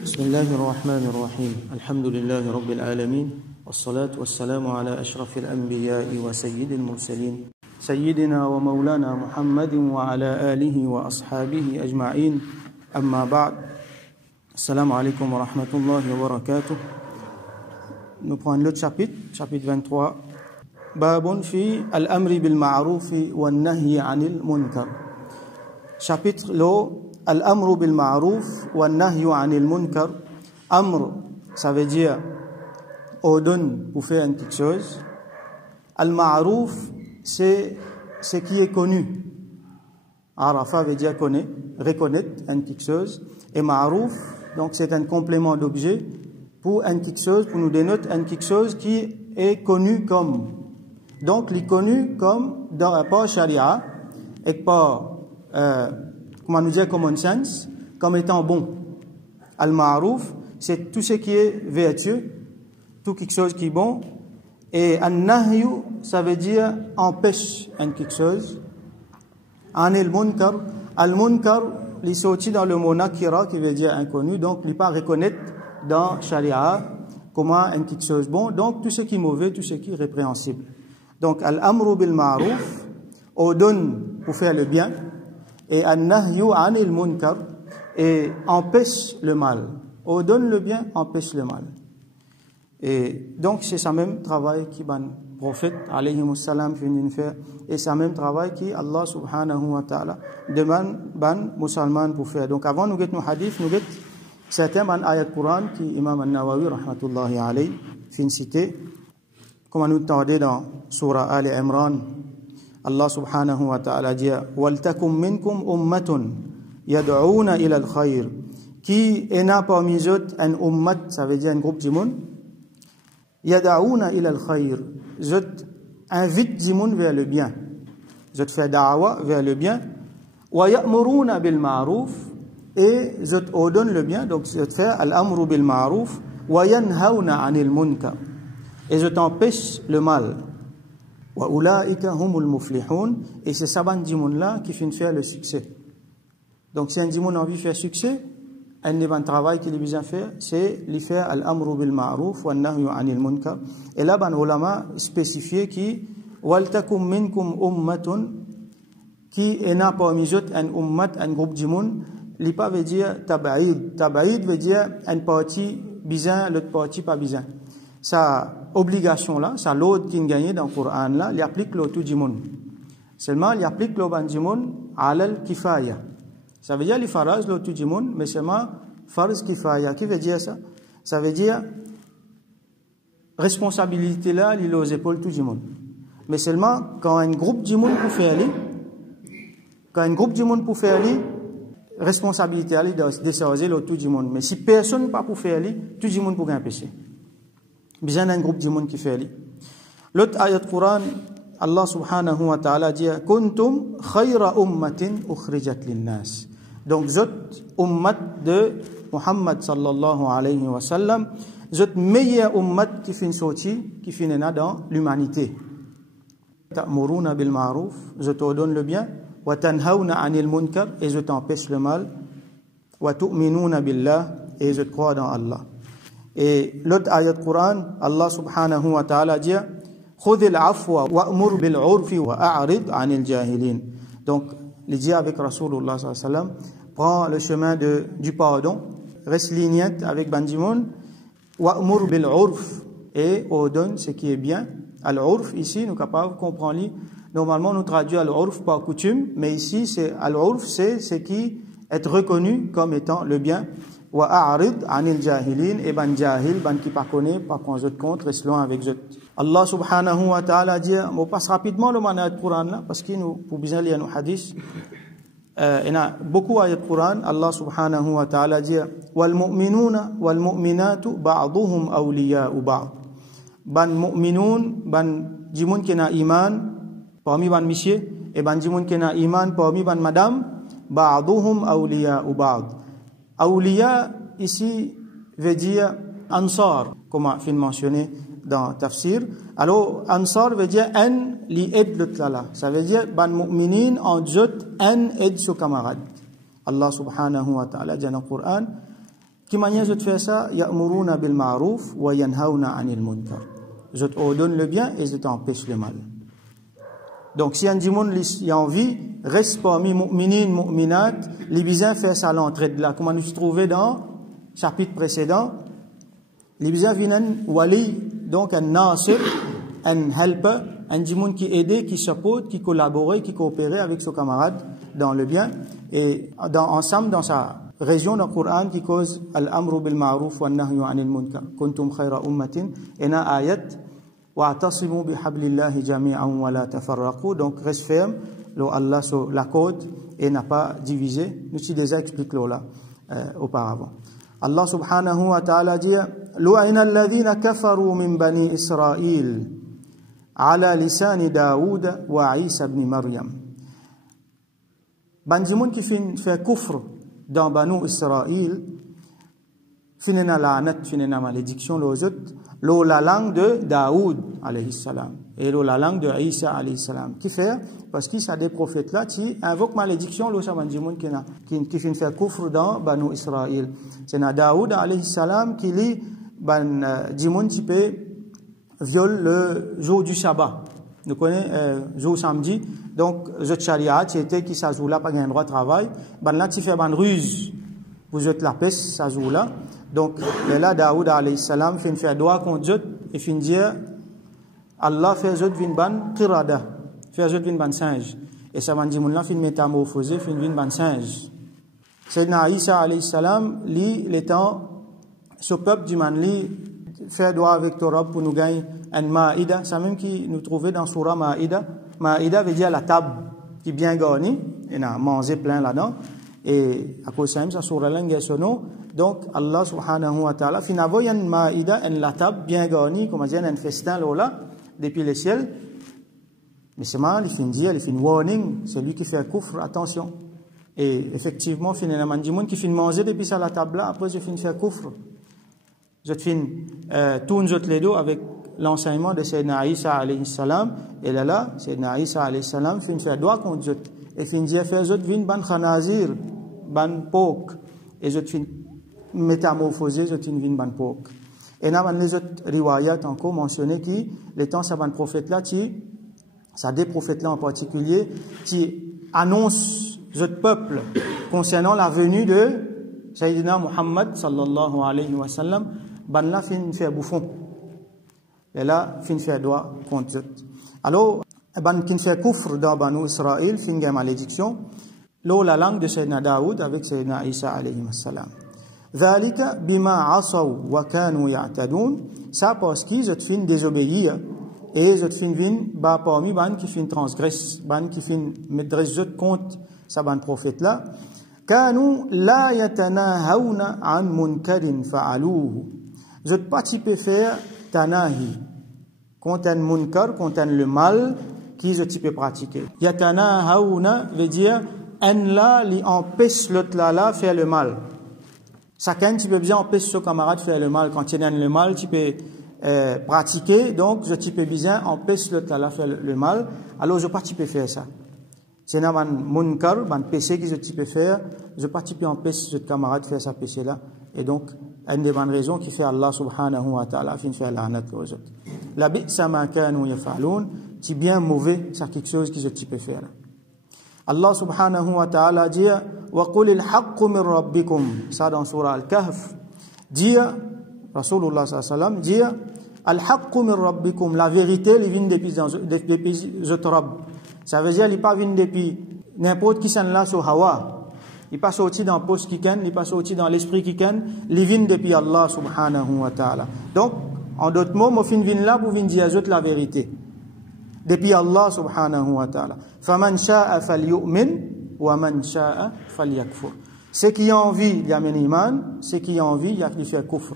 بسم الله الرحمن الرحيم الحمد لله رب العالمين والصلاة والسلام على أشرف الأنبياء وسيد المرسلين سيدنا ومولانا محمد وعلى آله وأصحابه أجمعين أما بعد السلام عليكم ورحمة الله وبركاته. Nous prenons l'autre chapitre 23. باب في الأمر بالمعروف والنهي عن المنكر. Chapitre lo Al-amru bil ma'ruf wa nahyu anil munkar. Amr, ça veut dire ordonne pour faire une petite chose. Al-ma'ruf, c'est ce qui est connu. Arafa veut dire connaître, reconnaître une petite chose. Et ma'ruf, donc c'est un complément d'objet pour une petite chose, pour nous dénoter une petite chose qui est connue comme. Donc, il est connu comme dans rapport charia et par comment nous dire common sense, comme étant bon. Al-ma'ruf, c'est tout ce qui est vertueux, tout quelque chose qui est bon. Et an-nahyu, ça veut dire empêche quelque chose. Anil munkar, al-munkar, il est sorti dans le mot nakira qui veut dire inconnu, donc il n'est pas reconnaître dans sharia comment quelque chose bon. Donc tout ce qui est mauvais, tout ce qui est répréhensible. Donc al-amru bil ma'ruf, ordonne pour faire le bien. Et an-nahyu anil munkar, et empêche le mal. Ordonne le bien, empêche le mal. Et donc c'est ça même travail qui ban prophète alayhi salam finit faire, et ça même travail qui Allah subhanahu wa ta'ala demande ban musulman pour faire. Donc avant nous get nos hadith, nous get certains ban ayat Quran qui Imam An-Nawawi rahmatullahi alayhi fin cité, comme nous tendez dans surah Ali Imran. Allah subhanahu wa ta'ala dit waltakum minkum ummatun yad'una ila al-khayr, qui est là parmi eux un ummat, ça veut dire un groupe de monde, yad'una ila al-khayr, eux invite du monde vers le bien, eux fait da'wa vers le bien, wa ya'muruna bil ma'ruf, et eux ordonnent le bien, donc eux fait al-amru bil ma'ruf, wa yanhauna 'anil munkar, et eux empêchent le mal. Et c'est ça ban dimoun là qui finit faire le succès. Donc si un dimoun a envie de faire succès, un des travail qu'il a besoin de faire, c'est de faire al-amru bil ma'ruf wa nahyu anil munkar. Et là ban ulama spécifié qui waltakum minkum ummatun, qui est là parmi eux un ummat, un groupe dimoun, li pas veut dire tab'id. Tab'id veut dire une partie bizarre, l'autre partie pas bizarre. Ça obligation là, ça l'autre qui gagne dans le Coran là, il applique le tout du monde. Seulement il applique le ban du monde alal kifaya. Ça veut dire les faraz le tout du monde, mais seulement farz kifaya. Qui veut dire ça? Ça veut dire responsabilité là, il aux épaules tout du monde. Mais seulement quand un groupe du monde pour faire responsabilité là de décharger le tout du monde. Mais si personne pas pour faire tout du monde pour un péché. Besoin d'un groupe de monde qui fait. L'autre ayat Quran, Allah subhanahu wa ta'ala dit kuntum khayra ummatin ukhrijat linnas. Donc zot ummat de Muhammad sallallahu alayhi wa sallam, zot meilleur ummat qui fin sorti, qui fin là dans l'humanité. Ta'muruna bil ma'ruf, zot ordonne le bien, wa tanhauna 'anil munkar, et zot empêche le mal, wa tu'minuna billah, et zot croit dans Allah. Et l'autre ayat Quran, Allah subhanahu wa ta'ala dit khudhil afwa wa'mur bil 'urfi wa a'rid 'anil jahilin. Donc il dit avec Rasulullah sallallahu alayhi wa sallam, prends le chemin du pardon, reste lignette avec bandimon, wa'mur bil 'urf, et ordonne ce qui est bien. Al-'urf ici nous capables comprendre, normalement nous traduit al-'urf par coutume, mais ici c'est al-'urf, c'est ce qui est reconnu comme étant le bien. Wa a'rid 'anil jahilin, et ban jahil, ban qui pas connaît, pas qu'on se compte, reste loin avec eux. Allah subhanahu wa ta'ala dit, on passe rapidement le manat du Coran là, parce que nous, pour bien lire nos hadiths, il y a beaucoup d'ayats du Coran. Allah subhanahu wa ta'ala dit, wal mu'minuna wal mu'minatu ba'duhum awliya'u ba'd. Ban mu'minun, ban jimoun qui na iman, parmi ban monsieur, et ban jimoun qui na iman, parmi ban madame, ba'duhum awliya'u ba'd. Awliya, ici, veut dire ansar, comme a fait mentionné dans Tafsir. Alors, ansar veut dire un li aide l'autre là. Ça veut dire, ban mu'minin, en jot, un aide son camarade. Allah subhanahu wa ta'ala dit dans le Coran, Qui manière je te fais ça? Ya'muruna bil ma'ruf wa yanhauna 'anil munkar. Je t'ordonne le bien et je t'empêche le mal. Donc si un dimoun y a envie, reste parmi mu'minin, mu'minat, les bisins fait ça à l'entrée de là. Comme nous trouvons dans le chapitre précédent, les bisins viennent wali, donc un nasir, un helper, un dimoun qui aide, qui supporte, qui collabore, qui coopère avec ses camarades dans le bien et ensemble dans sa région dans le Coran qui cause al-amru bil ma'ruf wa nahyu 'anil munkar. Kuntum khayra ummatin ena ayat wa'tasimu bihablillahi jami'an wa la tafarraqu. Donc reste ferme, Allah sur la côte et n'a pas divisé. Nous avons déjà expliqué là auparavant. Allah subhanahu wa ta'ala dit lu'ina alladhina kafaru min bani Israël ala lisani Daoud wa Isa ibn Maryam. Bandimoun qui fait kufr dans Banu Israël, finena la'anat, finena malédiction, la langue de Daoud, alayhi salam, et la langue de Isa, alayhi salam. Qui fait? Parce qu'il y a des prophètes là qui invoquent malédiction, l'eau bandimoun qui fait kufr dans Banu Israël. C'est Daoud, alayhi salam, qui lit bandimoun qui peut viole le jour du sabbat. Nous connaissons jour samedi, donc je charia, c'était qui ça joue là, pas un droit de travail. Ben là, tu fais une ruse, vous êtes la peste, ça joue là. Donc là, Daoud alayhi salam fait une faire droit contre Dieu et fin dire Allah fait Dieu vin ban qirada, fait Dieu vin ban singe. Et ça m'a dit mon là fin métamorphosé, fin vin ban singe. Sayyidina Isa alayhi salam lit les temps, ce peuple du man lit faire droit avec Torah pour nous gagner un Maïda, ça même qui nous trouvait dans Surah Maïda. Maïda veut dire la table qui est bien garnie, et on a mangé plein là-dedans. Et à cause de ça, Surah langue est son nom. Donc, Allah subhanahu wa ta'ala, finalement, il y a une Maïda, la table bien garnie, comme on dit, un festin là, depuis le ciel. Mais c'est mal, il fait dire, il fait une warning, celui qui fait kufr, attention. Et effectivement, finalement, il y a des gens qui finissent manger depuis ça la table là, après, je finis faire kufr. Je finis tourne les dos avec l'enseignement de Sayyidina Isa alayhi salam, et là, Sayyidina Isa alayhi salam finit faire droit contre Dieu. Et finit dire faire Dieu vin ban khanazir, ban pok, et je finis métamorphosé, je finis vin ban pok. Et là, les autres riwayat encore mentionné qui, les temps, ça ban prophète là, ça des prophètes là en particulier, qui annoncent ce peuple concernant la venue de Sayyidina Muhammad sallallahu alayhi wa sallam, ban là fin faire bouffon. Et là, fin fait droit contre Dieu. Alors, ban qui fait kufr dans Banu Israël, fin gagne malédiction, la langue de Sayyidina Daoud avec Sayyidina Isa alayhi salam. Dhalika bima asaw wa kanu ya'tadun, ça parce qu'ils ont fin désobéir et ils ont fin vin ba parmi ban qui fin transgresse, ban qui fin mettre contre sa ban prophète là, kanu la yatanahawna an munkarin fa'aluhu. Je ne pas faire tanahi, contre un munkar, contre le mal qui je peux pratiquer. Yatanahawna veut dire un là li empêche l'autre là faire le mal. Chacun tu peux bien empêcher son camarade faire le mal. Quand tu as le mal, tu peux pratiquer, donc je peux bien empêcher l'autre là faire le mal. Alors je pas tu peux faire ça. C'est un munkar, un péché que je peux faire, je pas tu peux empêcher votre camarade faire ça péché là. Et donc une des bonnes raisons qui fait Allah subhanahu wa ta'ala fin faire l'anat aux autres. La bi'sa ma kanu yaf'alun, c'est bien mauvais, c'est quelque chose que je peux faire. Allah subhanahu wa ta'ala dit wa qulil haqqu min rabbikum, ça dans surah al-Kahf, dit Rasulullah sallallahu alayhi wa sallam dit al haqqu min rabbikum, la vérité elle vient depuis votre Rabb. Ça veut dire il pas vient depuis n'importe qui s'en là sur Hawa. Il pas sorti dans le poste qui ken, il pas sorti dans l'esprit qui ken, il vient depuis Allah subhanahu wa ta'ala. Donc, en d'autres mots, moi fin vient là pour venir dire la vérité. Depuis Allah subhanahu wa ta'ala. Faman sha'a falyu'min wa man sha'a falyakfur. Ceux qui ont envie, il y a un iman, ceux qui ont envie, il y a qui fait kufr.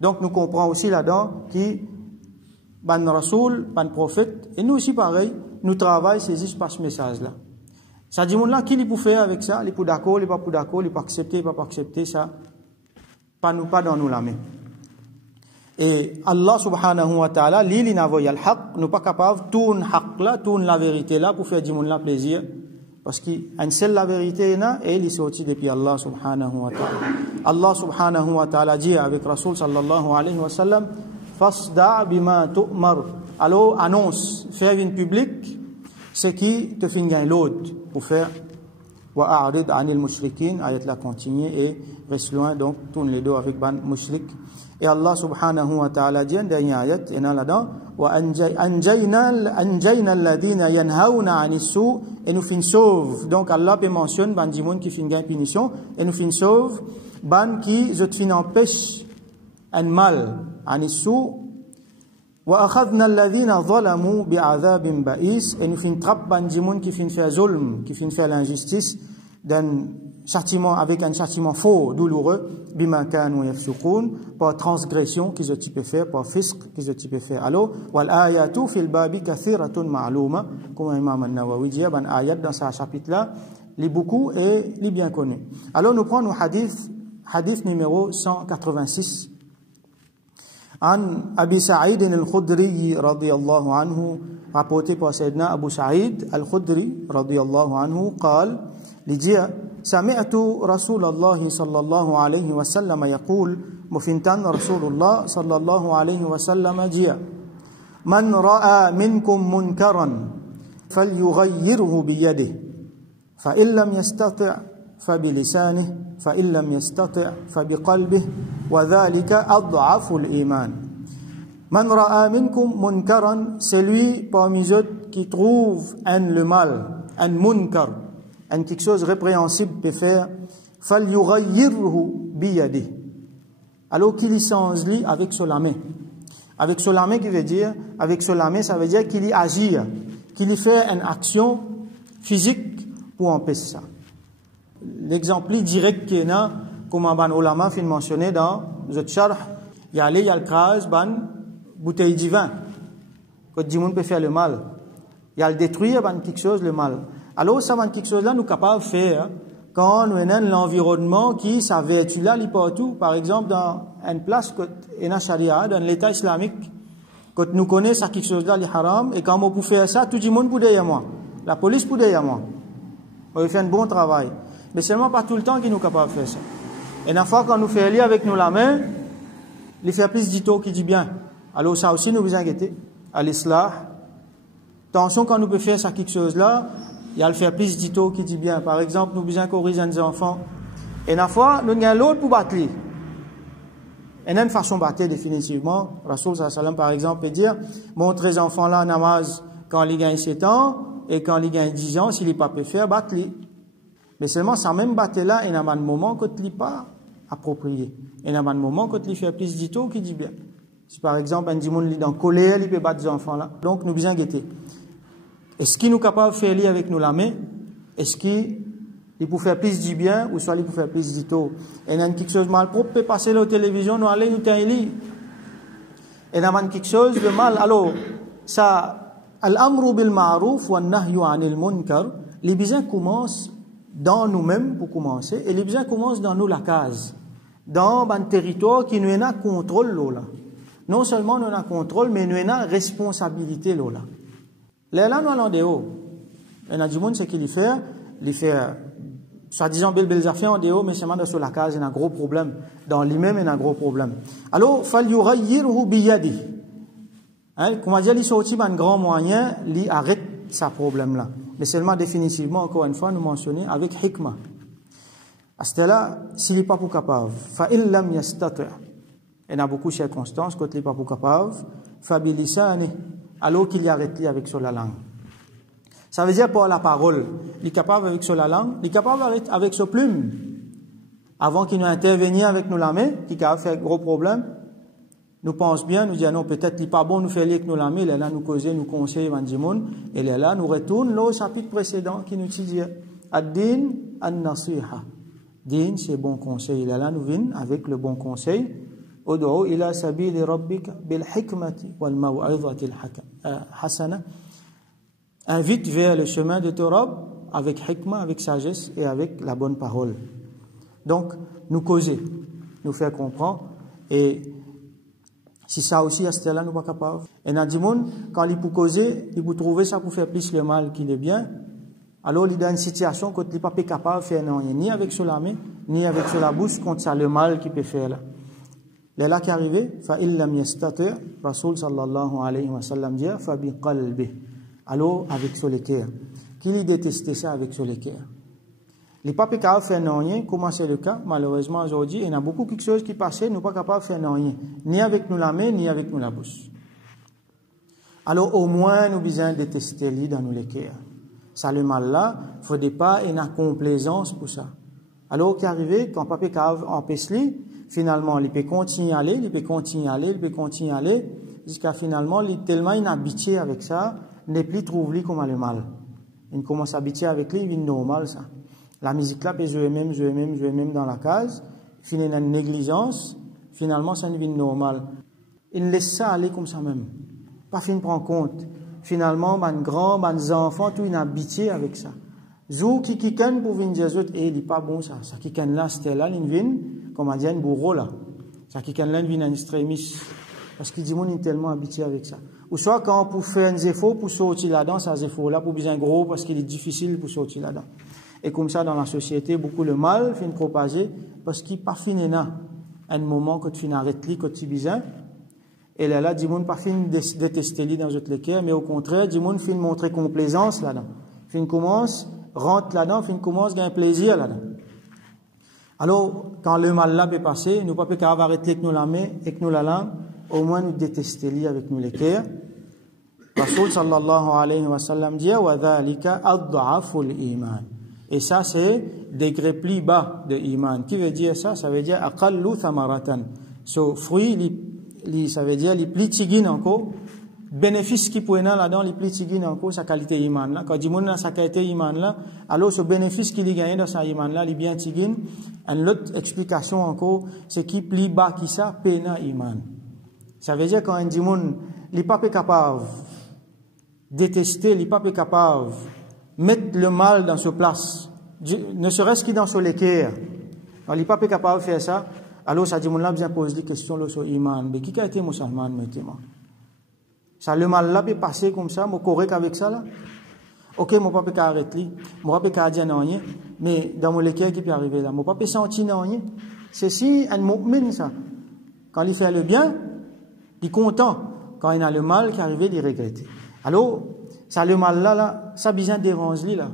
Donc, nous comprenons aussi là-dedans qui ban rasoul, ban prophète, et nous aussi pareil, nous travaillons, saisissons par ce message-là. Ça dit, là, qui peut faire avec ça? Il peut d'accord, il peut pas d'accord, il peut accepter, il peut pas accepter ça. Pas dans nous la main. Et Allah subhanahu wa ta'ala, il n'a pas le haq, nous pas capable, tourne haq là, tourne la vérité là, pour faire du monde là plaisir. Parce qu'une seule la vérité et il est sorti depuis Allah subhanahu wa ta'ala. Allah subhanahu wa ta'ala dit avec Rasul sallallahu alayhi wa sallam, fasda' bima tu'mar. Alors annonce, faire une publique, c'est qui te fait gagner l'autre pour faire wa a'rid anil mushrikin, ayat la continue et reste loin, donc tourne les dos avec ban mushrik. Et Allah subhanahu wa ta'ala dit, dernier ayat, et là-dedans, wa anjayna alladhina yanhauna anis su, et nous fin sauve. Donc Allah peut mentionner ban dimoun qui fin gain punition, et nous fin sauve ban qui je fin empêche un mal anis su, wa akhadna alladhina zalamu bi'adhabin ba'is, et nous fin trappe ban dimoun qui fin faire zulm, qui fin faire l'injustice d'un châtiment avec un châtiment faux, douloureux, bima kanu yafsukun, par transgression qu'ils ont faire, par fisq qu'ils ont faire. Alors, wal ayatu fil babi kathiratun ma'luma, comme Imam An-Nawawi dit, ban ayat dans ce chapitre-là, les beaucoup et les bien connus. Alors, nous prenons hadith numéro 186. An Abi Sa'id al-Khudri radiyallahu anhu, rapporté par Sayyidina Abu Sa'id al-Khudri radiyallahu anhu, قال, لجيء سمعت رسول الله صلى الله عليه وسلم يقول مفنتان رسول الله صلى الله عليه وسلم جيء من رأى منكم منكرا فليغيره بيده فإن لم يستطع فبلسانه فإن لم يستطع فبقلبه وذلك أضعف الإيمان من رأى منكم منكرا celui parmi eux qui trouve le mal, un munkar, quelque chose répréhensible peut faire, فَلْيُغَيِّرْهُ بِيَدِهِ. Alors qu'il y change avec la main. Avec la main qui veut dire, avec la main, ça veut dire qu'il y agit, qu'il y fait une action physique pour empêcher ça. L'exemple direct qui est là, comme un ulama fin mentionné dans le charh, il y a le crase, bouteille de vin. Quand le monde peut faire le mal, il y a le détruire, quelque chose, le mal. Alors, ça, quelque chose-là, nous sommes capables de faire quand nous avons l'environnement qui s'avertit là, partout. Par exemple, dans une place, dans Sharia, dans l'État islamique, quand nous connaissons quelque chose-là, les haram, et quand on peut faire ça, tout le monde peut derrière moi. La police peut derrière moi. On fait un bon travail. Mais seulement pas tout le temps que nous sommes capables de faire ça. Et une fois, quand nous faisons lire avec nous la main, il fait plus d'ito qui dit bien. Alors, ça aussi, nous vous inquiétez. À l'islah. Attention, quand nous pouvons faire ça, quelque chose-là, il y a le faire plus d'ito qui dit bien. Par exemple, nous besoin corriger nos enfants. Et une fois, nous avons l'autre pour battre. Et il y a une façon de battre définitivement. Rasoul sallallahu alayhi wa sallam, par exemple, peut dire, montre les enfants là, namaz, quand ils gagnent 7 ans, et quand ils gagnent 10 ans, s'il n'est pas pu faire, battre-les. Mais seulement, ça même battre là, il y a un moment que tu n'es pas approprié. Il y a un moment que tu fais plus d'ito qui dit bien. Si par exemple, un dimoun est dans colère, il peut battre les enfants là. Donc, nous besoin guetter. Est-ce qu'il nous est capable de faire lire avec nous la main? Est-ce qu'il peut faire plus du bien ou soit il peut faire plus du tout? Et il y a quelque chose de mal propre peut passer à la télévision, nous allons nous tenir. Et il y a quelque chose de mal. Alors, ça, al-amru bil ma'ruf wa nahyu anil munkar, les besoins commencent dans nous-mêmes pour commencer, et les besoins commencent dans nous la case, dans un territoire qui nous a contrôle là. Non seulement nous avons contrôle, mais nous avons responsabilité là. Là, nous allons de haut. Il y a du monde, c'est qu'il fait, soi-disant, belles affaires en dehors, mais seulement sur la case, il y a un gros problème. Dans lui-même, il y a un gros problème. Alors, فَلْيُغَيِّرْهُ بِيَدِهِ. Comme on va dire, il sortit un grand moyen, il arrête ce problème-là. Mais seulement définitivement, encore une fois, nous mentionnons avec hikmah. À ce là s'il n'est pas pour capable, فَإِن لَمْ يَسْتَطِعْ. Il y a beaucoup de circonstances quand il n'est pas pour capable, فَبِلِسَانِهِ. Alors qu'il y arrête avec sur la langue. Ça veut dire par la parole. Il est capable avec sur la langue, il est capable avec sa plume. Avant qu'il nous intervienne avec nous la main, qui a fait un gros problème, nous pensons bien, nous disons non, peut-être il n'est pas bon nous faire lire avec nous la main, il est là nous causer, nous conseiller, et il est là nous retourne au chapitre précédent qui nous dit Ad-din an-nasiha. Din, c'est bon conseil. Il est là nous vient avec le bon conseil. Ud'u ila sabili rabbika bil hikmati wal maw'izati hasana. Invite vers le chemin de ton Rabb avec hikmah, avec sagesse et avec la bonne parole. Donc, nous causer, nous faire comprendre. Et si ça aussi, à ce là nous pas capable. Et dans le monde, quand il peut causer, il peut trouver ça pour faire plus le mal qu'il est bien. Alors, il y a une situation que tu n'es pas capable de faire rien, ni avec sur la main, ni avec sur la bouche, contre ça, le mal qu'il peut faire là. Là qui est arrivé, فَإِلَّ لَمْ يَسْتَطِعْ Rasoul sallallahu alayhi wa sallam dit, فَبِقَلْبِهِ. Alors, avec sur le cœur. Qui lui détestait ça avec sur le cœur? Les pas capables de faire rien, comment c'est le cas? Malheureusement, aujourd'hui, il y a beaucoup de choses qui passaient, nous pas capables de faire rien. Ni avec nous la main, ni avec nous la bouche. Alors, au moins, nous besoin détester lui dans nous les cœurs. Ça, le mal-là, il ne faudrait pas une complaisance pour ça. Alors, qui est arrivé, quand papa cave empêche lui, finalement, il peut continuer à aller, il peut continuer à aller, il peut continuer à aller, jusqu'à finalement, il est tellement inhabitué avec ça, il n'est plus trouvé comme le mal. Il commence à habituer avec lui, il vit normal, ça. La musique là peut jouer même dans la case, finit dans une négligence, finalement, ça devient normal. Il laisse ça aller comme ça même. Pas fin de prendre compte. Finalement, les grands, les enfants, tout, ils sont habitués avec ça. Zou qui ken pour venir dire autres, il n'est pas bon ça. Ça qui ken là, c'était là, il vient, comme on dit, un bourreau là. Ça qui ken là, il vient un extrémiste. Parce qu'il dit, on est tellement habitué avec ça. Ou soit quand pour faire un effort, pour sortir là-dedans, ça effort là, pour bien gros, parce qu'il est difficile pour sortir là-dedans. Et comme ça, dans la société, beaucoup le mal fait propager, parce qu'il n'est pas fini là. Un moment que tu arrêtes li, que tu besoin. Et là, du monde pas fin détester lui dans notre cœur, mais au contraire, du monde fin montrer complaisance là-dedans. Fin commence, rentre là-dedans, fin commence gagner plaisir là-dedans. Alors, quand le mal là peut passer, nous pas peut arrêter avec nous la main, avec nous la langue, au moins nous détester lui avec nous les cœurs. Rasoul sallallahu alayhi wa sallam dit, wa dhalika ad'aful iman. Et ça, c'est degré plus bas de iman. Qui veut dire ça? Ça veut dire aqallu thamaratan. So, fruit, ça veut dire les plus tigines encore. Bénéfice qui peut là-dedans, les plus tigines encore, sa qualité iman là. Quand du monde a sa qualité iman là, alors ce bénéfice qu'il a gagné dans sa iman là, il est bien tigine. Une autre explication encore, c'est qui plus bas qui ça, pena iman. Ça veut dire quand un du monde, il n'est pas capable détester, il n'est pas capable mettre le mal dans sa place, ne serait-ce que dans son cœur. Il n'est pas capable de faire ça. Alors, ça dit, mon là, bien poser des questions sur l'iman. Mais qui a été musulman, mettez-moi? Ça, le mal là peut passer comme ça, moi, correct avec ça, là? Ok, mon papa peut arrêter, mon papa peut dire non, mais dans mon cœur qui peut arriver là, mon papa peut sentir non, c'est si un mu'min, ça. Quand il fait le bien, il est content. Quand il a le mal qui arrive, il regrette. Alors, ça, le mal là, ça, besoin dérange lui, là.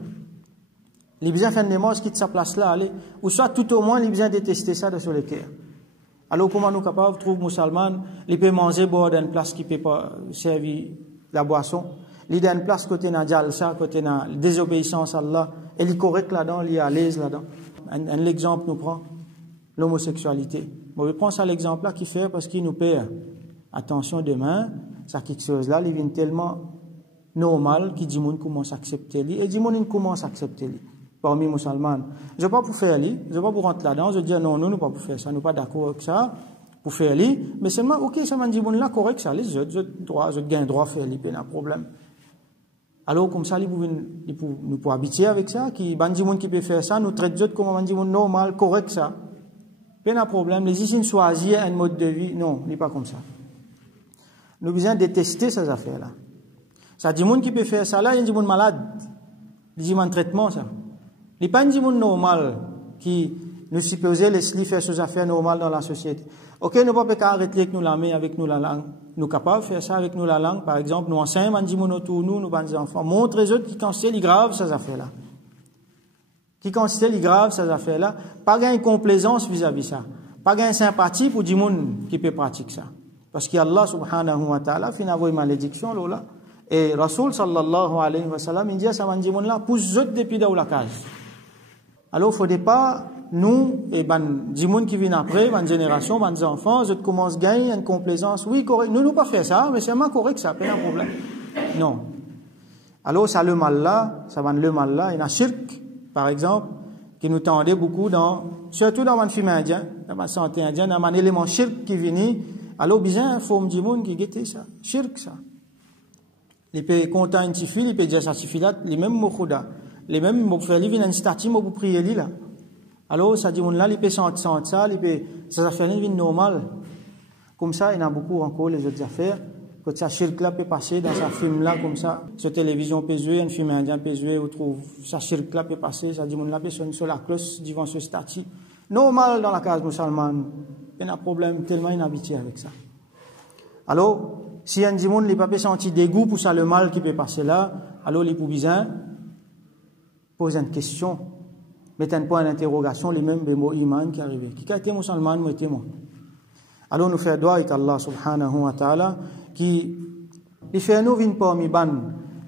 Il a besoin de faire des morts qui quitte sa place là, aller. Ou soit, tout au moins, il a besoin de détester ça de sur le cœur. Alors, comment nous capables de trouver musulman, il peut manger, boire dans une place qui peut pas servir la boisson. Il y a une place côté na jalsa, côté na désobéissance à Allah. Et il est correct là-dedans, il est à l'aise là-dedans. Un exemple nous prend l'homosexualité. Bon, je prends ça l'exemple là qui fait parce qu'il nous perd. Attention demain, ça quelque chose là, il vient tellement normal qu'il dit moun commence à accepter lui et dit moun commence à accepter lui parmi les musulmans. Je ne vais pas pour faire lui, je ne vais pas pour rentrer là-dedans, je dis non, nous ne pas pour faire ça, nous pas d'accord avec ça, pour faire lui, mais seulement ok, ça m'a dit moun là correct ça, je gagne droit à faire lui, pas de problème. Alors comme ça, nous pouvons habiter avec ça, qui bandi moun qui peut faire ça, nous traite d'autres comme bandi moun normal, correct ça, pas de problème. Les ici choisir un mode de vie, non, n'est pas comme ça. Nous besoin détester ces affaires là. Ça dit moun qui peut faire ça là, il y a des gens malades. Il y a des traitement ça. Il n'y a pas des gens normal qui nous supposent laisser faire ces affaires normales dans la société. Ok, nous ne pouvons pas arrêter avec nous la main, avec nous la langue. Nous sommes capables de faire ça avec nous la langue. Par exemple, nous enseignons des gens autour de nous, nous des enfants. Montrez les autres qui considèrent les graves ces affaires là. Qui considèrent les graves ces affaires là. Pas gain complaisance vis-à-vis ça. Pas gain sympathie pour des gens qui peuvent pratiquer ça. Parce qu'Allah subhanahu wa ta'ala fait une malédiction là. Et Rasoul sallallahu alayhi wa sallam, il dit à sa mandimoun là, pousse zot depuis dans la cage. Alors, il ne faudrait pas, nous, et des gens qui viennent après, ban génération, ban enfants, zot commencent à gagner une complaisance. Oui, correct. Nous, pas faire ça, mais c'est vraiment correct, ça, pas un problème. Non. Alors, ça le mal là, ça va le mal là. Il y a un shirk, par exemple, qui nous tendait beaucoup surtout dans le film indien, dans la santé indienne, dans un élément shirk qui vient. Alors, bien, il faut me dire qui guette ça. Shirk, ça. Il peut compter une petite fille, il peut dire ça suffit là, les mêmes mots les mêmes mots faire lui une statue pour prier lui là. Alors ça dit on là il peut sentir ça, il peut ça fait une vie normale. Comme ça il y en a beaucoup encore les autres affaires Quand ça shirk là peut passer dans sa film là comme ça, sur télévision peut jouer, un film indien peut jouer, on trouve ça shirk là peut passer, ça dit mon là peut sonner sur la cloche devant ce statut. Normal dans la case musulmane, il y a un problème tellement inhabitué avec ça. Alors, si un dit monde il pas peut sentir dégoût pour ça le mal qui peut passer là, alors il peut bien poser une question, mettre un point d'interrogation, les mêmes mots iman qui arrivent. Qui a été musulman, moi été moi. Alors nous faisons doigt avec Allah subhanahu wa ta'ala qui fait nous vin parmi ban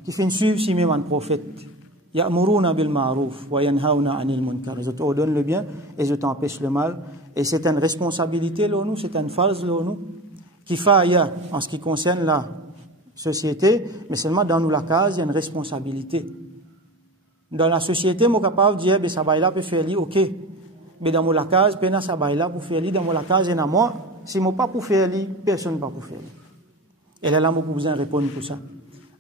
qui fait suivre si même un prophète ya'muruna bil ma'ruf wa yanhauna 'anil munkar, ils ordonnent le bien et ils empêchent le mal, et c'est une responsabilité là nous, c'est une phase là nous qui faille en ce qui concerne la société, mais seulement dans nous la case il y a une responsabilité. Dans la société moi capable de dire ben ça va là peut faire OK, mais dans la case pena ça va là pour faire dans la case et dans moi si moi pas pour faire personne pas pour faire. Et là, nous pouvons répondre pour ça.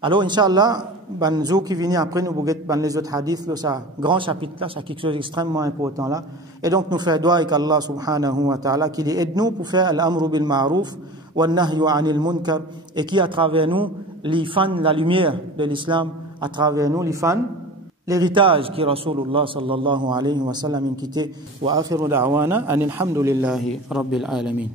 Alors, Inch'Allah, banzo qui vient après, nous pouvons les autres hadiths, là, ça, grand chapitre là, c'est quelque chose d'extrêmement important là. Et donc, nous faisons doigt avec Allah subhanahu wa ta'ala, qui aide-nous pour faire l'amru bil ma'ruf, wa nahyu anil munkar, et qui, à travers nous, les fans, la lumière de l'islam, à travers nous, les fans, l'héritage qui Rasulullah sallallahu alayhi wa sallam quitté, wa akhiru da'wana, anil hamdulillahi rabbil alamin.